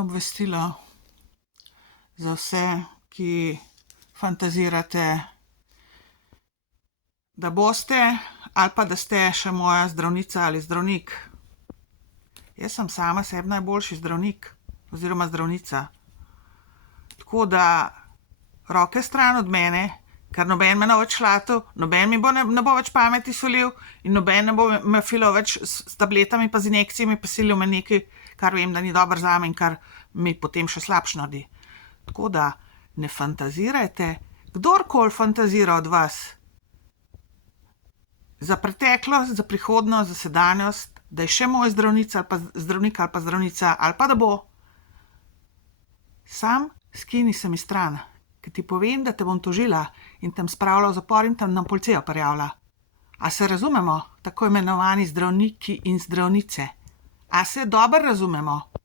Obvestilo za vse, ki fantazirate, da boste ali pa da ste še moja zdravnica ali zdravnik. Jaz sem sama sebi najboljši zdravnik oziroma zdravnica. Tako da roke stran od mene, ker noben me ne bo več šlatil, noben mi ne bo več pameti solil in noben ne bo me filal več s tabletami pa z injekcijami pa silil me nekaj, kar vem, da ni dobro zame in kar mi potem še slabše naredi. Tako da ne fantazirajte, kdorkoli fantazira od vas za preteklost, za prihodnost, za sedanjost, da je še moj zdravnica ali pa zdravnik ali pa zdravnica ali pa da bo, sam skini se mi stran, ker ti povem, da te bom tožila in tam spravila v zapor in tam na policijo prijavila. A se razumemo, tako imenovani zdravniki in zdravnice? A se dobro razumemo?